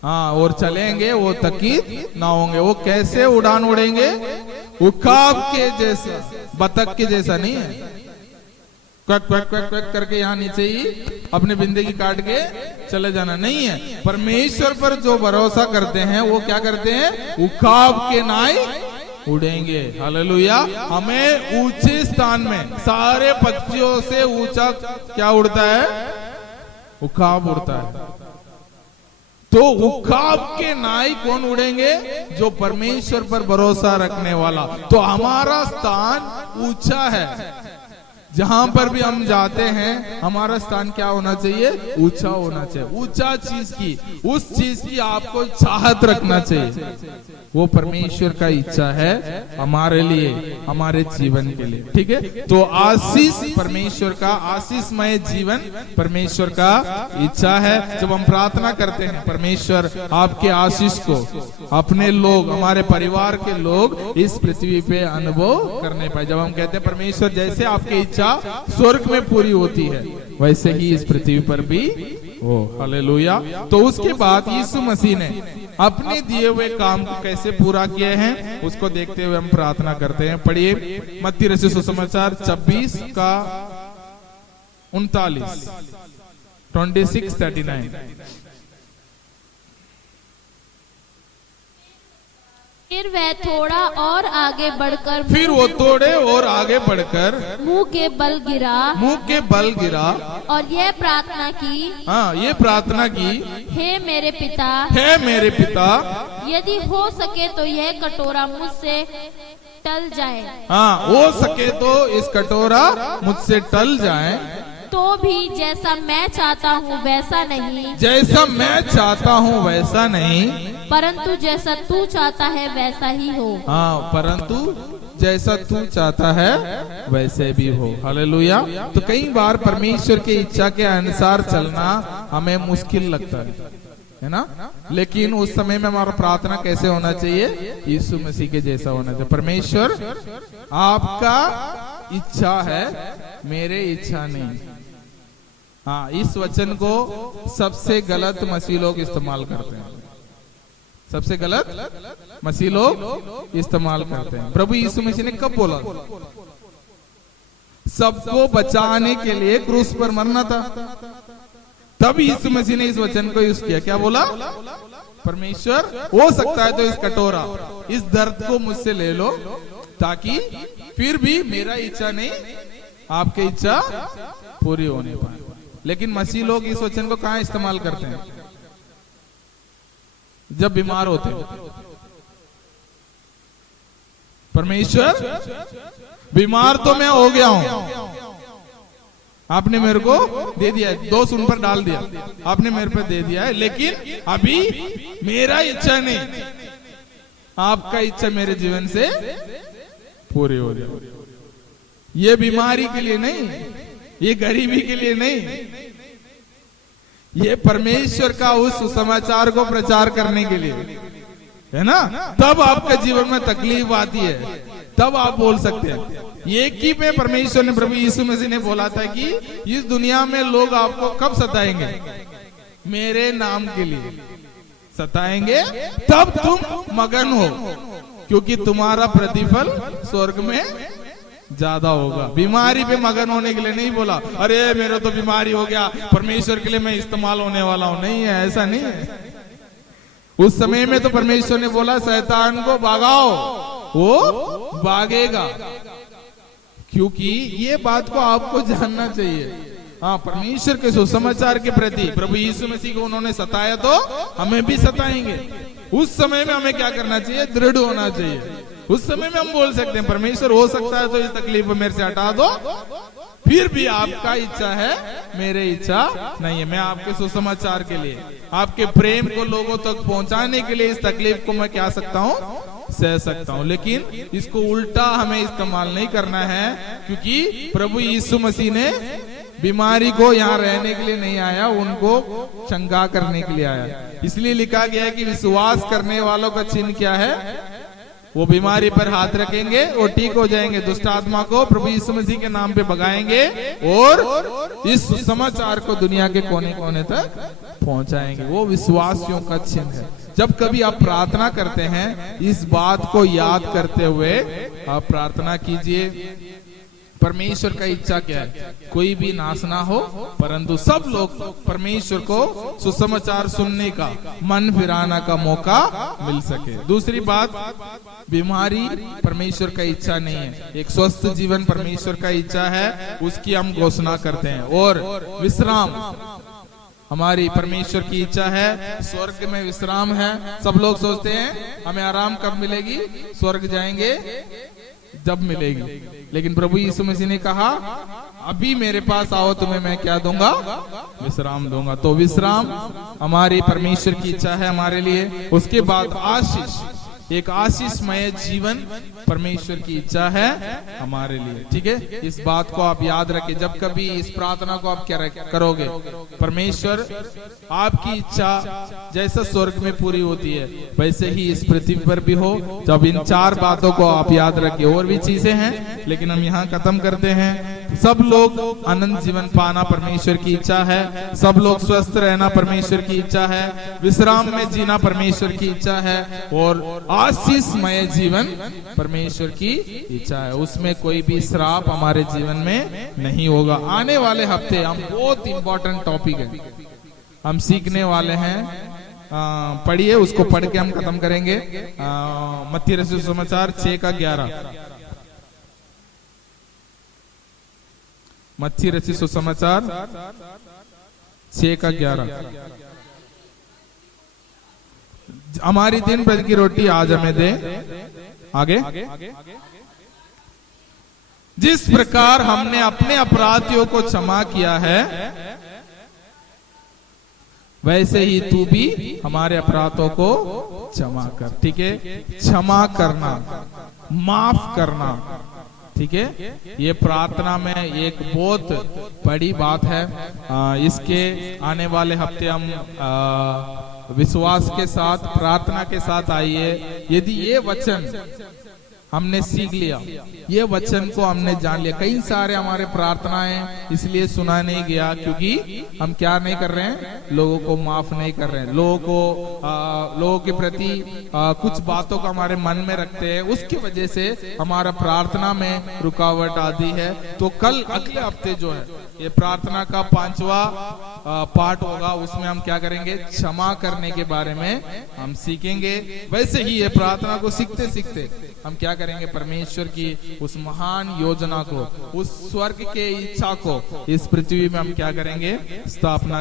हाँ, और चलेंगे, वो तकीत ना होंगे। वो कैसे उड़ान उड़ेंगे? उकाब के जैसा, बतख के जैसा नहीं है क्वैक क्वैक क्वैक क्वैक करके यहाँ नीचे ही अपने जिंदगी काट के चले जाना नहीं है। परमेश्वर पर जो भरोसा करते हैं वो क्या करते हैं? उकाब के नाई उड़ेंगे। हालेलुया। हमें ऊंचे स्थान में, सारे पक्षियों से ऊंचा क्या उड़ता है? उकाब उड़ता है। तो उकाब के नाई कौन उड़ेंगे? जो परमेश्वर पर भरोसा रखने वाला। तो हमारा स्थान ऊंचा है। जहां पर भी हम जाते हैं हमारा स्थान क्या होना चाहिए? ऊंचा होना चाहिए। ऊंचा चीज की, उस चीज की आपको चाहत रखना चाहिए। वो परमेश्वर का इच्छा है हमारे लिए, हमारे जीवन के लिए। ठीक है, तो आशीष परमेश्वर का, आशीषमय जीवन परमेश्वर का इच्छा है। जब हम प्रार्थना करते हैं परमेश्वर आपके आशीष को अपने लोग, हमारे परिवार के लोग इस पृथ्वी पे अनुभव करने पाए। जब हम कहते हैं परमेश्वर जैसे आपकी इच्छा स्वर्ग में पूरी होती है वैसे ही इस पृथ्वी पर भी हो। हालेलुया। तो उसके बाद यीशु मसीह ने अपने दिए हुए काम को कैसे पूरा किए हैं उसको देखते हुए हम प्रार्थना करते हैं। पढ़िए मत्ती रचित सुसमाचार 26 का 39, 26:39। फिर वह थोड़ा और आगे बढ़कर, फिर वो थोड़े और आगे बढ़कर मुंह के बल गिरा और यह प्रार्थना की, हाँ, ये प्रार्थना की, हे मेरे पिता, यदि हो सके तो यह कटोरा मुझसे टल जाए। हाँ, हो सके तो इस कटोरा मुझसे टल जाए। तो भी जैसा मैं चाहता हूँ वैसा नहीं, जैसा मैं चाहता हूँ वैसा नहीं, परंतु जैसा तू चाहता है वैसा ही हो। हाँ, परंतु जैसा तू चाहता है वैसे भी हो। हालेलुया। तो कई बार परमेश्वर की इच्छा के अनुसार चलना हमें मुश्किल लगता है ना? लेकिन उस समय में हमारा प्रार्थना कैसे होना चाहिए? यीशु मसीह के जैसा होना चाहिए। परमेश्वर आपका इच्छा है, मेरे इच्छा नहीं। हाँ, इस वचन को सबसे गलत मसीह लोग इस्तेमाल करते हैं। सबसे गलत मसीह लोग इस्तेमाल करते हैं। प्रभु यीशु मसीह ने कब बोला? सबको बचाने के लिए क्रूस पर मरना था, तब यीशु मसीह ने इस वचन को यूज किया। क्या बोला? परमेश्वर हो सकता है तो इस कटोरा, इस दर्द को मुझसे ले लो, ताकि फिर भी मेरा इच्छा नहीं, आपकी इच्छा पूरी होने पाए। लेकिन मसीह लोग इस वचन को कहां इस्तेमाल करते हैं? जब बीमार होते हैं। परमेश्वर बीमार तो मैं हो गया हूं, आपने मेरे को दे दिया है, दोष उन पर डाल दिया, आपने मेरे पे दे दिया है, लेकिन अभी मेरा इच्छा नहीं, आपका इच्छा मेरे जीवन से पूरी हो जाए। ये बीमारी के लिए नहीं, ये गरीबी के लिए नहीं, ये परमेश्वर का उस सुसमाचार को प्रचार करने के लिए है ना। तब आपके जीवन में तकलीफ आती है, तब आप बोल सकते हैं। एक ही पे परमेश्वर ने, प्रभु यीशु मसीह ने बोला था कि इस दुनिया में लोग आपको कब सताएंगे, मेरे नाम के लिए सताएंगे, तब तुम मगन हो, क्योंकि तुम्हारा प्रतिफल स्वर्ग में ज्यादा होगा। बीमारी पे मगन होने के लिए नहीं बोला, अरे मेरा तो बीमारी हो गया, परमेश्वर के लिए मैं इस्तेमाल होने वाला हूं, नहीं है, ऐसा नहीं है। उस समय में तो परमेश्वर ने बोला शैतान को भागाओ, वो भागेगा, क्योंकि ये बात को आपको जानना चाहिए। हाँ, परमेश्वर के सुसमाचार के प्रति प्रभु यीशु मसीह को उन्होंने सताया तो हमें भी सताएंगे। उस समय में हमें क्या करना चाहिए, दृढ़ होना चाहिए। उस समय में हम बोल सकते हैं परमेश्वर हो सकता है तो ये तकलीफ मेरे से हटा दो, फिर भी आपका इच्छा है, मेरे इच्छा नहीं है। मैं आपके सुसमाचार के लिए, आपके प्रेम को लोगों तक पहुंचाने के लिए इस तकलीफ को मैं क्या सकता हूँ, सह सकता हूँ, लेकिन इसको उल्टा हमें इस्तेमाल नहीं करना है, क्योंकि प्रभु यीशु मसीह ने बीमारी को यहाँ रहने के लिए नहीं आया, उनको चंगा करने के लिए आया। इसलिए लिखा गया है कि विश्वास करने वालों का चिन्ह क्या है, वो बीमारी पर हाथ रखेंगे और ठीक हो जाएंगे, दुष्ट आत्मा को प्रभु यीशु मसीह के नाम पे भगाएंगे और इस समाचार को दुनिया के कोने कोने तक पहुंचाएंगे। वो विश्वासियों का चिन्ह है। जब कभी आप प्रार्थना करते हैं, इस बात को याद करते हुए आप प्रार्थना कीजिए। परमेश्वर का इच्छा क्या है, कोई भी नाश ना हो, परंतु सब लोग परमेश्वर को सुसमाचार सुनने का, मन फिराना का मौका मिल सके। दूसरी बात, बीमारी परमेश्वर का इच्छा नहीं है, एक स्वस्थ जीवन परमेश्वर का इच्छा है, उसकी हम घोषणा करते हैं। और विश्राम हमारी परमेश्वर की इच्छा है, स्वर्ग में विश्राम है। सब लोग सोचते हैं हमें आराम कब मिलेगी, स्वर्ग जाएंगे जब मिलेगी, लेकिन प्रभु यीशु मसीह ने कहा अभी मेरे पास आओ, तुम्हें मैं क्या दूंगा, विश्राम दूंगा। तो विश्राम हमारी परमेश्वर की इच्छा है हमारे लिए। उसके बाद आशीष, एक आशीषमय जीवन परमेश्वर की इच्छा है हमारे लिए। ठीक है, इस बात को आप याद रखें। जब कभी इस प्रार्थना को आप क्या करोगे, परमेश्वर आपकी इच्छा जैसा स्वर्ग में पूरी होती है वैसे ही इस पृथ्वी पर भी हो। जब इन चार बातों को आप याद रखें, और भी चीजें हैं लेकिन हम यहाँ खत्म करते हैं। सब लोग अनंत जीवन पाना परमेश्वर की इच्छा है, सब लोग स्वस्थ रहना परमेश्वर की इच्छा है, विश्राम में जीना परमेश्वर की इच्छा है, और आशीषमय जीवन परमेश्वर की इच्छा है। उसमें कोई भी श्राप हमारे जीवन में नहीं होगा। आने वाले हफ्ते हम बहुत इंपॉर्टेंट टॉपिक है हम सीखने वाले हैं, पढ़िए, उसको पढ़ के हम खत्म करेंगे। मत्ती रचित सुसमाचार 6:11, मत्ती रचित सुसमाचार 6:11। हमारी दिन भर की रोटी आज हमें दे। आगे, जिस प्रकार हमने अपने अपराधियों को क्षमा किया है, वैसे ही तू भी हमारे अपराधों को क्षमा कर। ठीक है, क्षमा करना, माफ करना। ठीक है, ये प्रार्थना में एक बहुत बड़ी बात है। इसके आने वाले हफ्ते हम विश्वास के साथ, प्रार्थना के साथ आइए। यदि ये वचन हमने सीख लिया, ये वचन को हमने जान लिया, कई सारे हमारे प्रार्थनाएं इसलिए सुना नहीं गया क्योंकि हम क्या नहीं कर रहे हैं, लोगों को माफ नहीं कर रहे हैं, लोगों के प्रति कुछ बातों को हमारे मन में रखते हैं, उसकी वजह से हमारा प्रार्थना में रुकावट आती है। तो कल अगले हफ्ते जो है ये प्रार्थना का 5वां पार्ट होगा, उसमें हम क्या करेंगे, क्षमा करने के बारे में हम सीखेंगे। वैसे ही ये प्रार्थना को सीखते सीखते हम क्या करेंगे, परमेश्वर की उस महान योजना को, उस स्वर्ग के इच्छा को इस पृथ्वी में हम क्या करेंगे, स्थापना